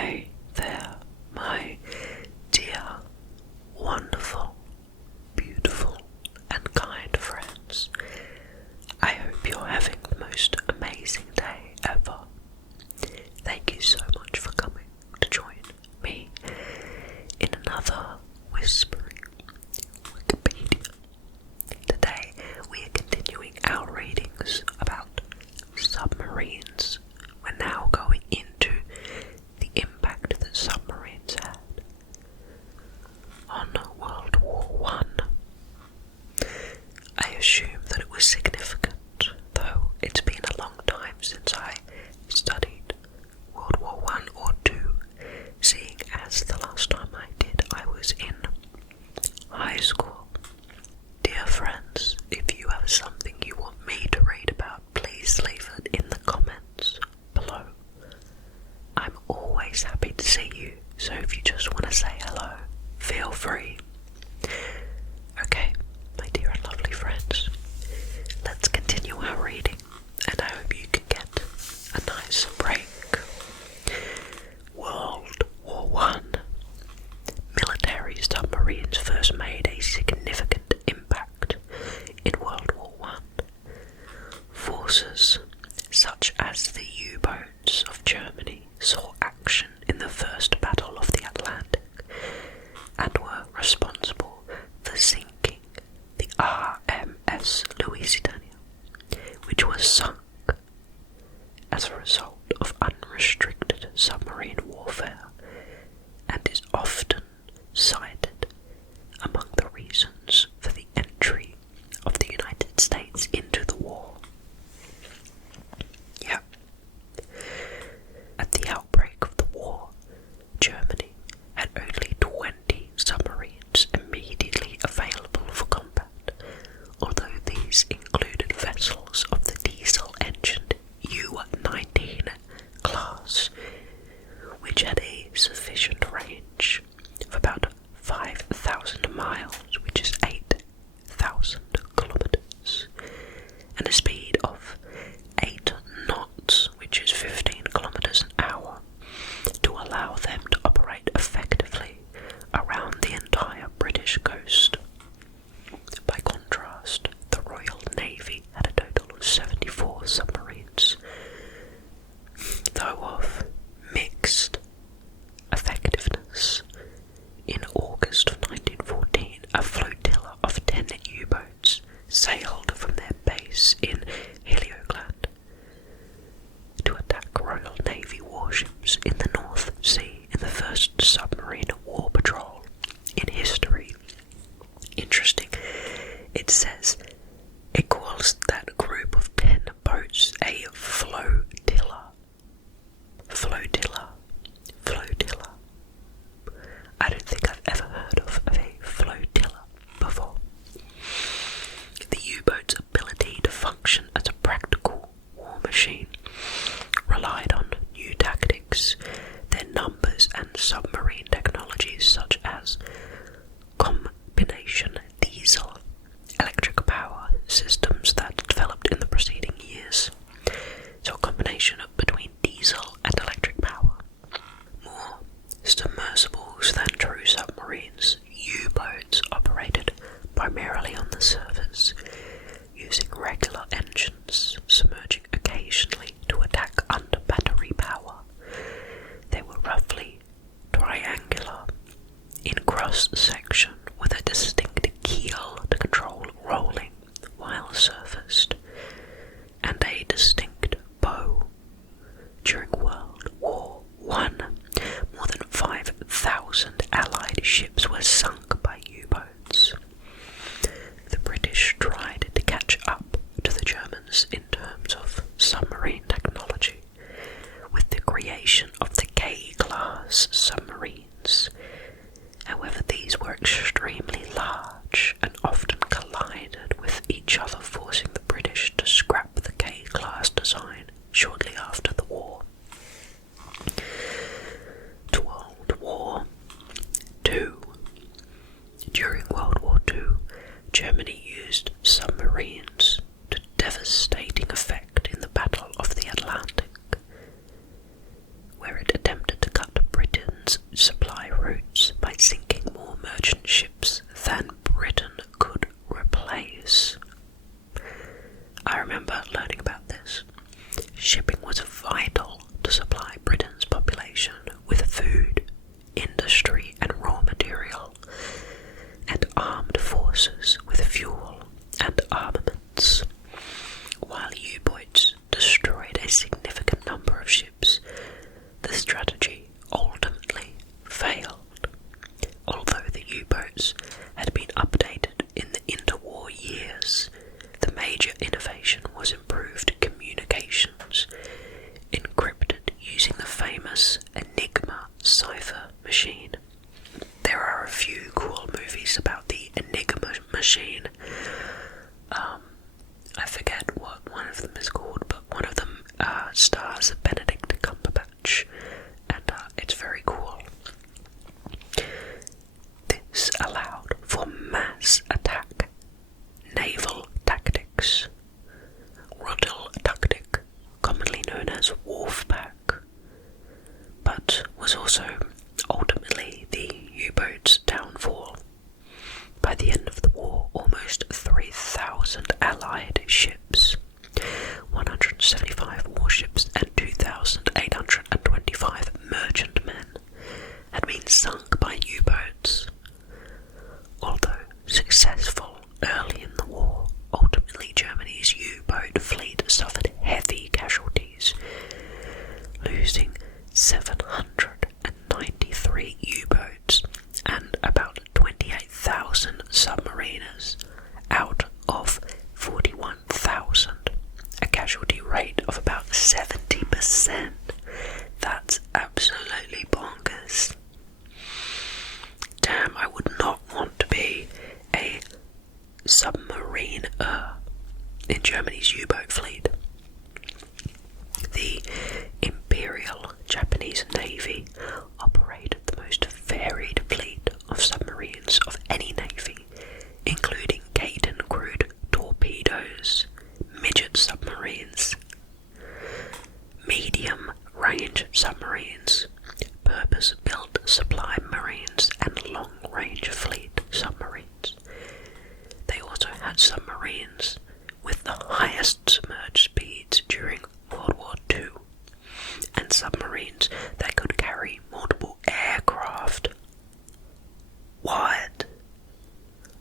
Hi there, my dear, wonderful, beautiful, and kind friends. I hope you're having the most amazing day ever. Thank you so much for coming to join me in another Whispering Wikipedia. Today we are continuing our readings about submarines. We're now going into the impact that submarines had on World War I. I assume that it was significant, though it's been a long time since I studied World War I or II, seeing as the last time I did I was in high school. Dear friends, if you have something you want me to read about, please leave it in the comments below. I'm always happy to see you, so if you just want to say hello, feel free. Okay, my dear and lovely friends, let's continue our reading, and I hope you can get a nice break. World War I. Military submarines first made a significant impact in World War I. Forces such as the U-boats of Germany saw action in the First Battle of the Atlantic and were responsible for sinking the RMS Louisiana, which was sunk as a result of unrestricted submarine warfare and is often cited among the reasons for the entry of the United States into the war. Yep. At the outbreak of the war, Germany had only 20 submarines immediately available for combat, although these included vessels of the diesel-engined U-19 class, which had a sufficient range of about 5,000 miles, which is 8,000 kilometers, and a speed of 8 knots, which is 15 kilometers an hour, to allow them to operate effectively around the entire British coast. By contrast, the Royal Navy had a total of 74 submarines, though of mixed effectiveness. In August of 1914, a flotilla of 10 U-boats sailed from their base in Heligoland to attack Royal Navy warships in the North Sea in the first submarine war patrol in history. Interesting, it says it calls that group of 10 boats a flotilla. Flotilla. I don't think I've ever heard of a flotilla before. The U-boat's ability to function as a practical war machine relied on new tactics, their numbers, and submarine technologies such as combination diesel electric power systems that developed in the preceding years. So a combination between diesel and electric power. More submersibles than true submarines, U-boats operated primarily on the surface, using regular engines, submerging occasionally to attack under battery power. They were roughly triangular in cross-section with a distinct keel to control rolling while surfaced, and a distinct bow. During World War I, more than 5,000 Allied ships were sunk by U-boats. The British tried to catch up to the Germans in terms of submarine technology with the creation of the K-class submarines. However, these were extremely large and often collided with each other, forcing the British to scrap the K-class design shortly after the war. To World War II. During World War II, Germany used submarines to devastating effect in the Battle of the Atlantic, where it attempted to cut industry and raw material, and armed forces with fuel and armaments. While U-boats destroyed a significant number of ships, the strategy ultimately failed. Although the U-boats had been updated in the interwar years, the major innovation was improved communications, encrypted using the famous Enigma cipher machine. There are a few cool movies about the Enigma machine. I forget what one of them is called, but one of them stars Benedict Cumberbatch, and it's very cool. This allowed for mass attack, naval tactics, Roddle tactic, commonly known as Wolfpack, but was also ultimately the U-boat's downfall. By the end of the war, almost 3,000 Allied ships, 175 warships and 2,825 merchantmen had been sunk by U-boats. Although successful early in the war, ultimately Germany's U-boat fleet suffered heavy casualties, losing 793 U-boats and about 28,000 submariners out of 41,000, a casualty rate of about 70%. That's absolutely bonkers. Damn, I would not want to be a submariner in Germany's U-boat fleet. The Imperial Japanese Navy operated the most varied fleet of submarines of any navy, including Kaiten-crewed torpedoes, midget submarines, medium-range submarines, purpose-built supply marines, and long-range fleet submarines. They also had submarines with the highest submerged speeds during World War II, and submarines that could carry multiple aircraft. What?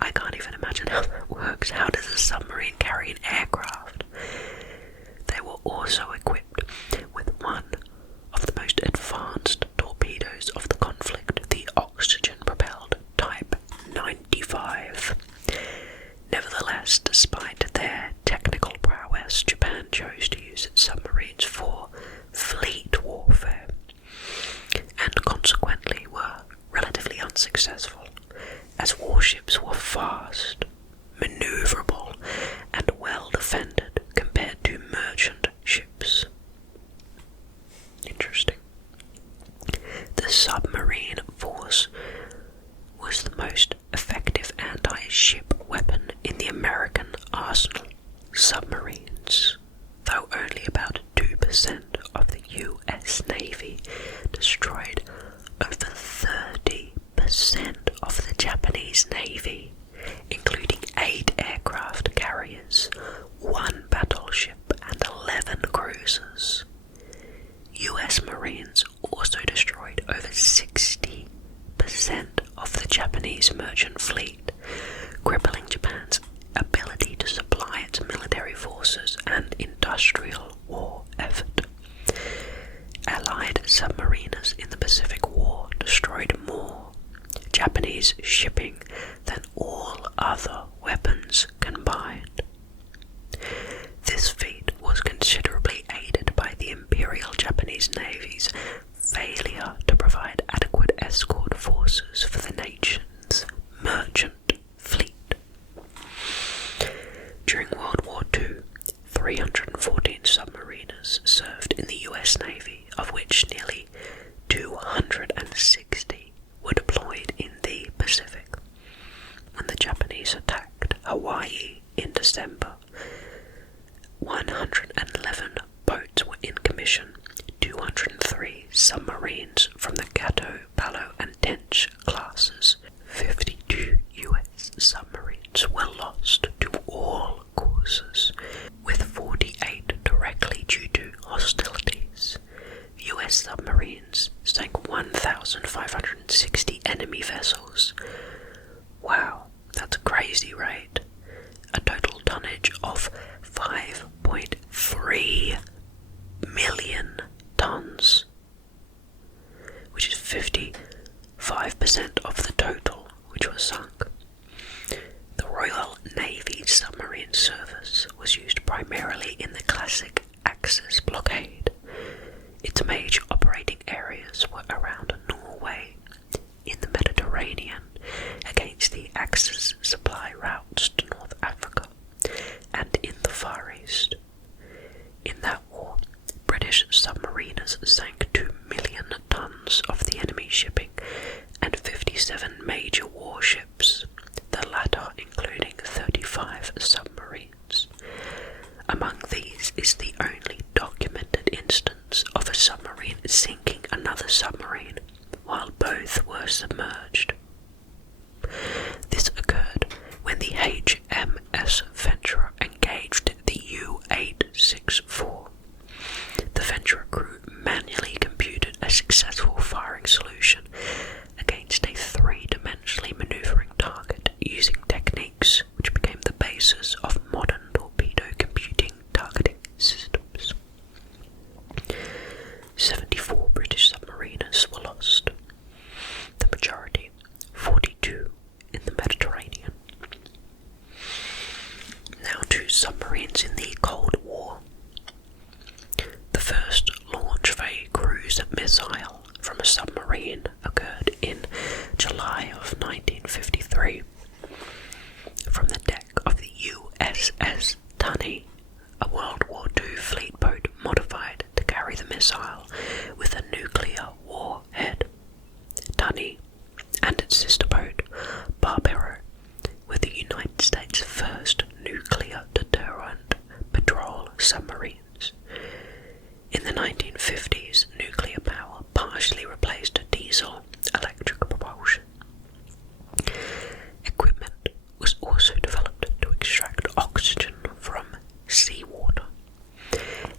I can't even imagine how that works. How does a submarine carry an aircraft? They were also equipped with one of the most advanced torpedoes of the conflict, the oxygen-propelled Type 95. Nevertheless, despite their technical prowess, Japan chose to use its submarines for fleet warfare, and consequently were relatively unsuccessful, as warships were fast, maneuverable, and well defended compared to merchant ships. Interesting. The submarine force was the most effective anti-ship weapon in the American arsenal. Submarines, though only about 2% of the US Navy, destroyed over 30% of the Japanese Navy, including 8 aircraft carriers, 1 battleship, and 11 cruisers. US Marines also destroyed over 60% of the Japanese merchant fleet, crippling Japan's ability to supply its military forces and industrial war effort. Allied submariners in the Pacific War destroyed more Japanese shipping than all other weapons combined. This feat was considerably aided by the Imperial Japanese Navy's failure to provide adequate escort forces for the nation's merchant fleet. During World War II, 314 submariners served in the US Navy, of which nearly 260 were deployed in the Pacific. When the Japanese attacked Hawaii in December, 111 boats were in commission. 203 submarines from the Gato, Palo, and Tench classes. 52 US submarines were lost to all causes, with 48 directly due to hostilities. US US submarines sank 1,560 enemy vessels. Wow, that's a crazy rate. A total tonnage of 5.3 million tons, which is 55% of the total which was sunk. The Royal Navy's submarine service was used primarily in the classic Axis blockade. Its major operating areas were around Norway, in the Mediterranean, against the Axis supply routes to North Africa, and in the Far East. In that war, British submariners sank 2 million tons of the enemy shipping and 57 major warships, the latter including 35 submarines. Among these is the only documented instance of a submarine sinking another submarine while both were submerged. This occurred when the HMS Venturer engaged the U-864. The Venturer crew manually computed a successful firing solution against a three-dimensionally maneuvering target using techniques which became the basis of modern torpedo computing targeting systems. 74 British submariners were lost, the majority, 42, in the Mediterranean. Now to submarines in the Cold War. The first launch of a cruise missile from a submarine occurred in July of 1953. From the deck of the USS Tunny, a World War II fleet boat modified to carry the missile with a nuclear warhead. Tunny and its sister boat, Barbaro, were the United States' first nuclear deterrent patrol submarines. In the 1950s, nuclear power partially replaced diesel-electric propulsion. Equipment was also developed to extract oxygen from seawater.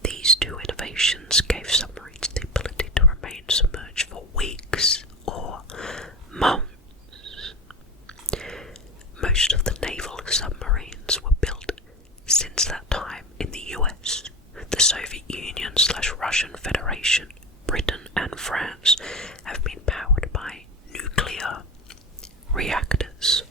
These two innovations gave submarines the ability to remain submerged for weeks or months. Most of the naval submarines were built since that time in the US, the Soviet Union/Russian Federation, Britain and France have been powered by nuclear reactors.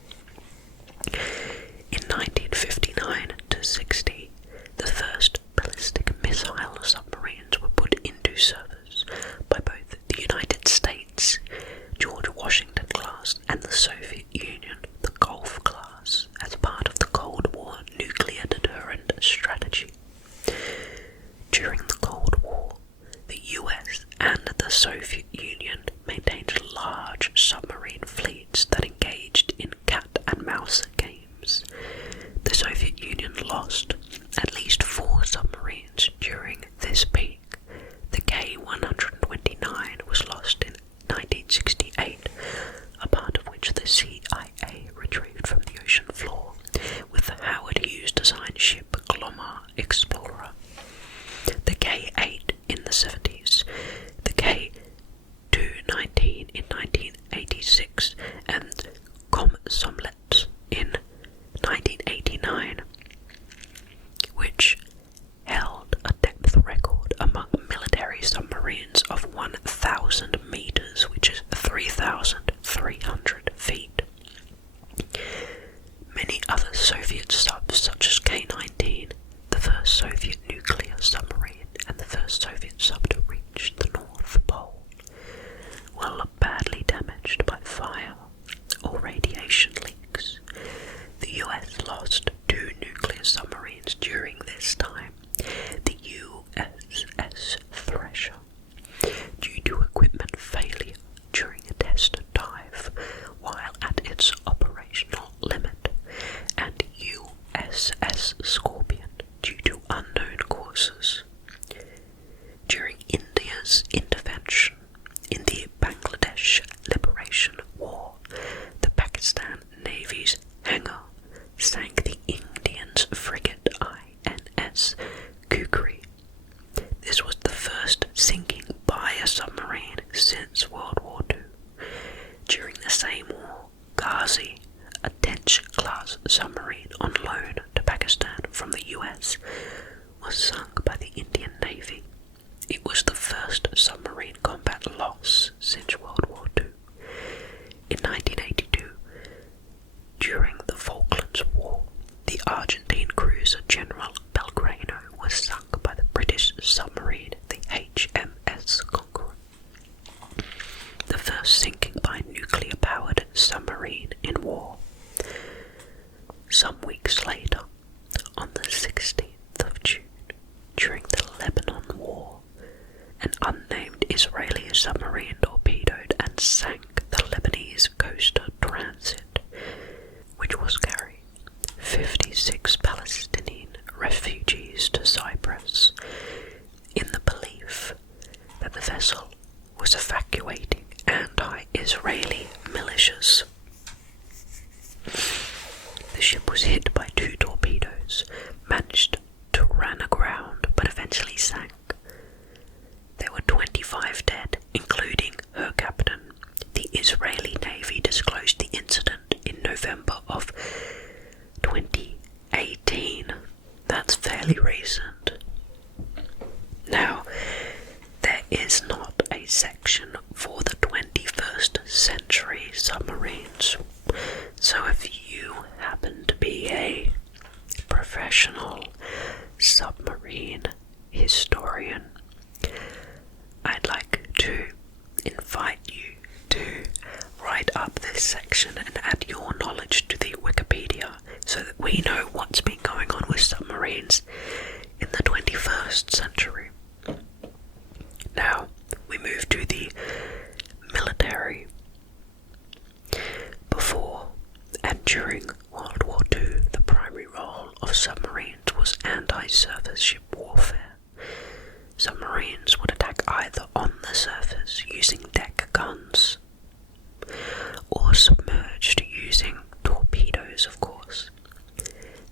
In 1959 to 60, the first ballistic missile submarines were put into service by both the United States, George Washington class, and the Soviet Union, the Gulf class, as part of the Cold War nuclear deterrent strategy. During the Cold War, the US and the Soviet Union maintained large submarine fleets that engaged in cat-and-mouse games. The Soviet Union lost at least 4 submarines during this peak. The K-129 was lost in 1968, a part of which the CIA retrieved from the ocean floor, with the Howard Hughes designed ship Glomar Explorer. The K-8 in the 70s, the K-219 in 1986, and Komsomlet in 1989, which held a depth record among military submarines of 1,000 meters, which is 3,300 feet. Many other Soviet subs, such as K-19, the first Soviet nuclear submarine and the first Soviet sub to reach the North Pole, were badly damaged by fire or radiation leaks. The US lost 2 nuclear submarines during this time, the USS Thresher, due to equipment failure during a test dive, submarine on loan to Pakistan from the US was sunk by the Indian Navy. It was the first submarine combat loss since World War II. In 1982, during the Falklands War, the Argentine cruiser General Belgrano was sunk by the British submarine, the HMS Conqueror. The first sinking by a nuclear-powered submarine in war. Some weeks later, on the 16th of June, during the Lebanon War, an unnamed Israeli submarine torpedoed and sank the Lebanese coaster Transit, which was carrying 56 Palestinian refugees to Cyprus, in the belief that the vessel was evacuating anti-Israeli militias. The ship was hit by 2 torpedoes, managed to run aground, but eventually sank. There were 25 dead, including her captain. The Israeli Navy disclosed the incident in November of 2018. That's fairly recent. Now, there is not a section for the 21st century submarines. So if you happen to be a professional submarine historian, I'd like to invite you to write up this section and add your knowledge to the Wikipedia so that we know what's been going on with submarines in the 21st century. Now, we move to the military. Before and during World War II, the primary role of submarines was anti-surface ship warfare. Submarines would attack either on the surface using deck guns, or submerged using torpedoes, of course.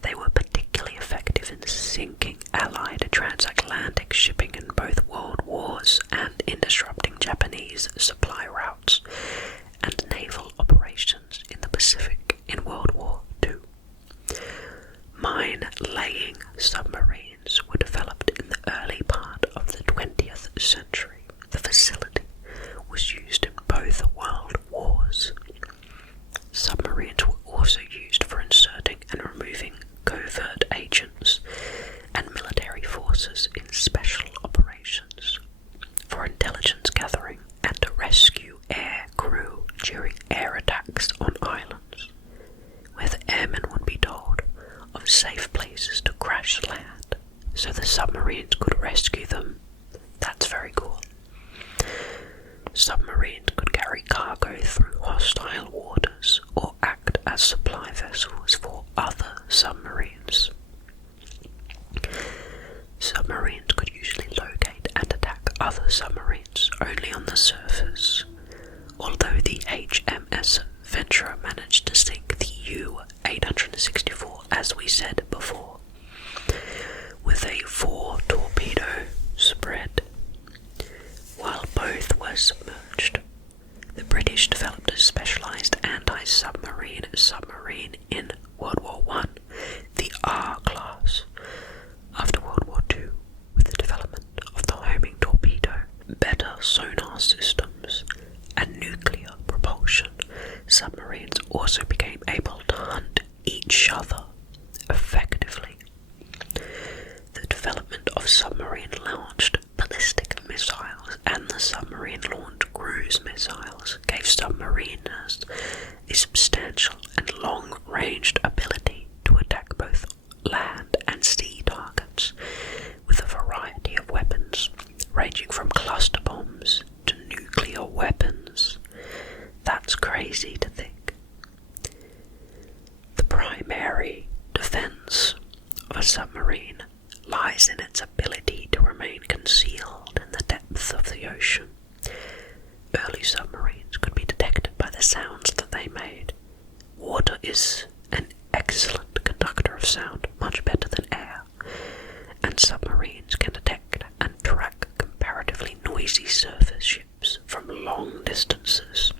They were particularly effective in sinking Allied transatlantic shipping in both world wars and in disrupting Japanese supply routes and naval operations in the Pacific in World War II. Mine-laying submarines were developed in the early part of the 20th century. The facility was used in both world wars. Submarines were also used for inserting and removing covert agents and military forces in special operations, for intelligence gathering and to rescue air crew during air attacks on islands, where the airmen would be told of safe places to crash land so the submarines could rescue them. That's very cool. Submarines could carry cargo through hostile waters or act as supply vessels for other submarines. Submarines could usually locate and attack other submarines only on the surface, although the HMS Venture managed to sink the U-864, as we said before, with a 4-torpedo spread. While both were submerged, the British developed a specialised anti-submarine submarine in World War I, the R-class. After World War II, with the development of the homing torpedo, better sonar systems, and nuclear propulsion, submarines also became able to hunt each other effectively. The development of submarine-launched ballistic missiles and the submarine-launched cruise missiles gave submariners a substantial and long-ranged ability to attack both land and sea targets with a variety of weapons, ranging from cluster bombs to nuclear weapons. That's crazy to think. The primary defense of a submarine lies in its ability to remain concealed in the depth of the ocean. Early submarines could be detected by the sounds that they made. Water is an excellent conductor of sound, much better than air, and submarines can detect and track comparatively noisy surface ships from long distances.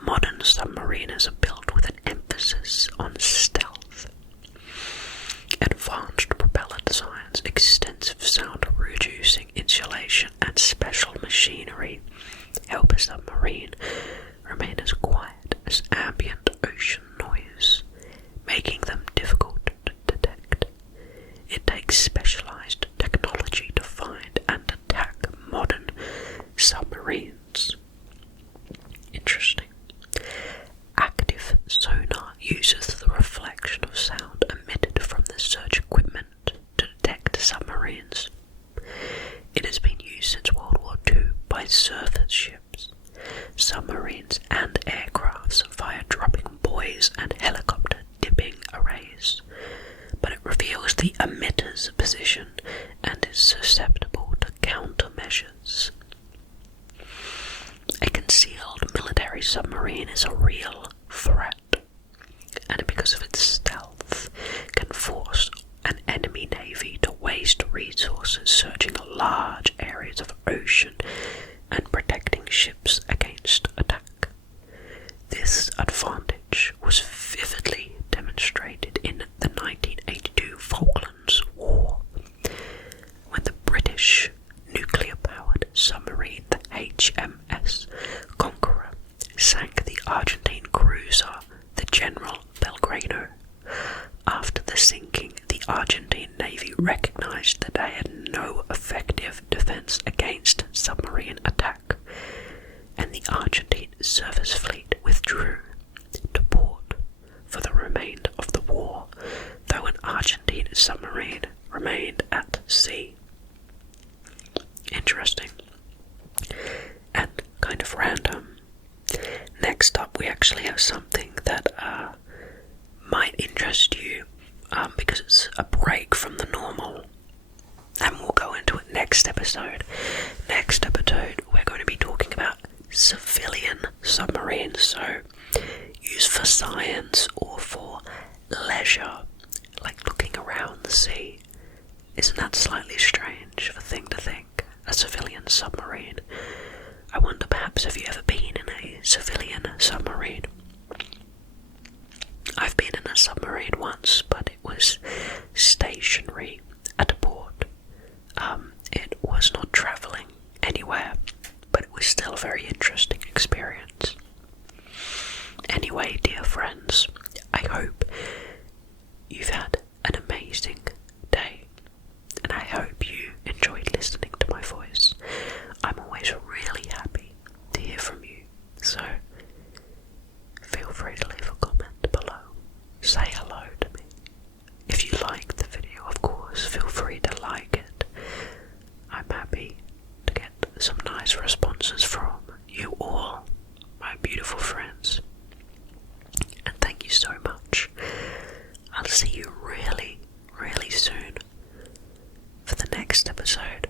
Modern submariners are built with an emphasis machinery help a submarine remain as quiet as ambient ocean noise, making them difficult to detect. It takes specialized technology to find and attack modern submarines. Interesting. Active sonar uses the reflection of sound emitted from the search equipment to detect submarines. It has been used since World War II by surface ships, submarines and aircrafts via dropping buoys and helicopter dipping arrays, but it reveals the emitter's position and is susceptible to countermeasures. A concealed military submarine is a real threat, and because of its stealth, can force an enemy navy to waste resources searching large areas of ocean and protecting ships against attack. This advantage was vividly demonstrated in the 1982 Falklands War, when the British nuclear-powered submarine, the HMS Conqueror, sank the Argentine cruiser, the General Belgrano. After the sinking, the Argentine Navy recognized that they had no effective defense against submarine attack, and the Argentine surface fleet withdrew to port for the remainder of the war, though an Argentine submarine remained at sea. Interesting. And kind of random. Next up, we actually have something that might interest you, because it's a break from the normal, and we'll go into it next episode. Next episode, we're going to be talking about civilian submarines, so used for science or for leisure, like looking around the sea. Isn't that slightly strange of a thing to think? A civilian submarine. I wonder, perhaps, have you ever been in a civilian submarine? I've been in a submarine once, but it was stationary at a port. It was not travelling anywhere, but it was still a very interesting experience. Anyway, dear friends, I hope you've had an amazing day, and I hope you enjoyed listening to my voice. I'm always really happy to hear from you, so feel free to leave a comment below. Say hello to me. If you liked the video, of course, feel free to like it. I'm happy to get some nice responses from you all, my beautiful friends. And thank you so much. I'll see you really, really soon for the next episode